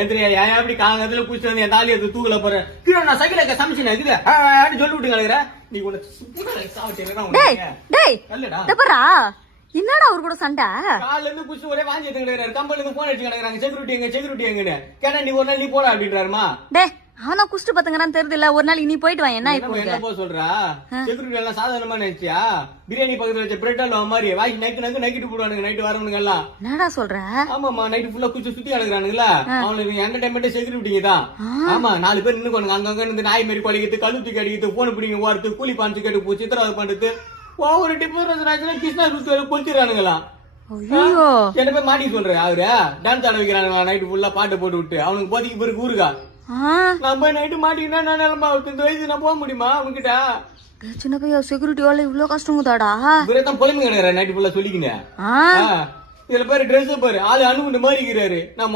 ஏந்திரியா ஏன் எப்படி காலத்துல குடிச்சு வந்து என் தாலி எடுத்து தூக்கல போறேன் கீழே நான் சைக்கிள் சமைச்சு இருக்குது சொல்லி விட்டு கலக்குற நீ என்னடா அவர் கூட சண்டை கால இருந்து குடிச்சு ஒரே வாங்கி எடுத்து கம்பெனி இருந்து போன் அடிச்சு கிடக்குறாங்க செக்யூரிட்டி எங்கன்னு கேட்டா நீ ஒரு நாள் நீ போடா அப்படின்றாருமா ஆனா குஷ்டு பத்துங்கறான்னு தெரியுதுல ஒரு நாள் நீ போயிட்டு வா என்ன இப்போ என்ன சொல்றா செக்யூரிட்டி எல்லாம் சாதாரணமா நினைச்சியா பிரியாணி பக்கத்துல வச்ச பிரெட் அல்வா மாதிரி வாங்கி நைட்டு போடுவானுங்க நைட்டு வரவனுங்க எல்லாம் என்னடா சொல்ற ஆமாமா நைட்டு ஃபுல்லா குச்சி சுத்தி கிடக்குறானுங்களா அவனுக்கு என்டர்டைன்மெண்ட் செக்யூரிட்டிங்க தான் ஆமா 4 பேர் நின்னுக்கோனுங்க அங்கங்க இருந்து நாய் மாரி கொலைக்கிறது கழுத்து கடிக்கிறது போன் பிடிங்க ஓடுறது கூலி பாஞ்சு கேட்டு போச்சு சித்திரவதை பண்றது ஒவ்வொரு டிஃபரன்ஸ் கிருஷ்ணா சுத்தி கொச்சிடறானுங்களா என்ன போய் மாட்டி சொல்றேன் அவரு டான்ஸ் ஆட வைக்கிறானுங்களா நைட்டு ஃபுல்லா பாட்டு போட்டு விட்டு அவனுக்கு போதிக்கு பிறகு ஊருக்கா நம்ம நைட்டு மாட்டினா நிலமா இந்த வயசு நான் போக முடியுமா அவன்கிட்ட சின்ன பையா செக்யூரிட்டி வேலை இவ்வளவு கஷ்டங்குதாடா இவரேதான் பொலிமை கிடையாது நைட்டு ஃபுல்லா சொல்லிக்கிங்க இதுல பாரு ட்ரெஸ் பாரு ஆளு அனுப்புன மாதிரி இருக்கிறாரு நான்